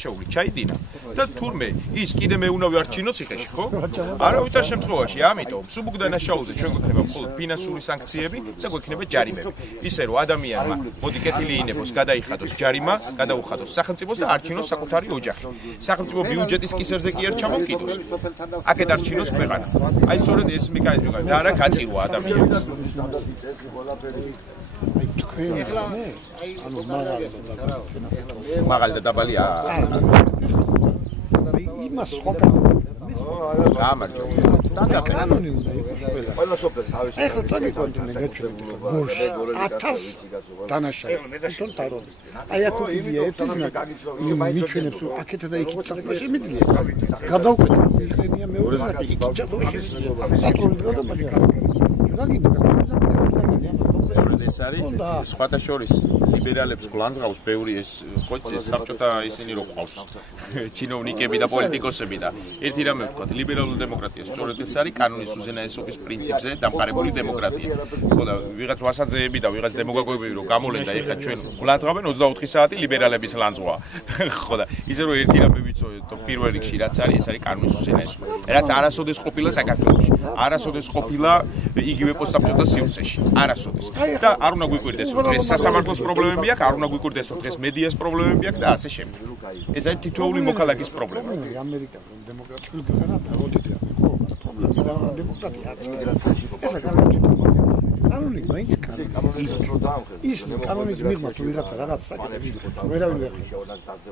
შეული ჩაიდინა და თურმე ის კიდე მეუნავი არ ჩინო ციხეში ხო? არა ვითარ შემთხვევაში, ამიტომ სუბუქ დანაშაულზე ჩვენ გვექნება მხოლოდ ფინანსური სანქციები და გვექნება ჯარიმები. ისე რომ ადამიანმა მოდი კეთილი ინებოს, გადაიხადოს ჯარიმა, გადაუხადოს სახელმწიფოს და არჩინოს საკუთარი ოჯახი. სახელმწიფო ბიუჯეტის კისერზე კი არ ჩამოვკიდოს. აქეთ არჩინოს ქვეყანა. აი სწორედ ეს მექანიზმი და არა გაწირვა ადამიანს. მაღალი და დაბალი იმას სხვა გამარჯობა. სტანდარტი კანონი უნდა იყოს ყველა. ყველა სოფელს თავის. ეხლა წაგიყვანდნენ გაჩვენებით გორში 1000 დანაშაული. თვითონ თავი. აი აქ უდია ერთიზნა მიჩვენებს რომ აქეთ და იქით წაყვება შემიძლია. გადავკვეთა იყენია მეორე ნაკი იქით ჩაყვეში. საკრული და მაგარი. რა გინდა ეს არის სხვათა შორის ლიბერალებს გლანძღავს ბევრი ეს საბჭოთა ისინი რო ყავს ჩინოვნიკები და პოლიტიკოსები და ერთი რამე ვთქვა ლიბერალური დემოკრატია სწორედ ეს არის კანონის უზენაესობის პრინციპზე დამყარებული დემოკრატია ხო და ვიღაც ვასაძეები და ვიღაც დემოგოგოები რო გამოლენ და ეხლა ჩვენ გლანძღავენ 24 საათი ლიბერალების ლანძღვა ხო და ისე რომ ერთი რამე ვიცოდეთ პირველ რიგში რაც არის ეს არის კანონის უზენაესობა რაც არასოდეს ყოფილა საქართველოში არასოდეს ყოფილა იგივე პოსტსაბჭოთა სივრცეში არასოდეს და არ უნდა გვიკვირდეს რომ დღეს სასამართლოს პრობლემები აქვს, არ უნდა გვიკვირდეს რომ დღეს მედიას პრობლემები აქვს და ასე შემდეგ. ეს არის თითოეული მოქალაქის პრობლემა. ამერიკა დემოკრატიული ქვეყანა დაუდიდრა. ხო, პრობლემა და დემოკრატია არის მიგრაციაში. ეს კარგი კანონი მაინც კანონი. ის კანონის მიღმა თუ ვიღაცა რაღაც საკითხი ვერავინ ვერ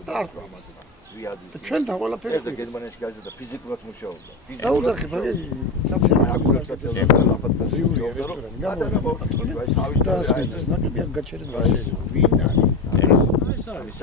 დაარქვა ამაზე. და ჩვენ და ყველაფერი ეს გერმანიაში გაიზარდა ფიზიკურად მუშაობდა. დაუძახე მაგერი საცემი აკურაცია აფატკაზიური რესტორანი გამოვიდა. და ასე ნაკები არ გაჩერება. ვინ არის? ეს არის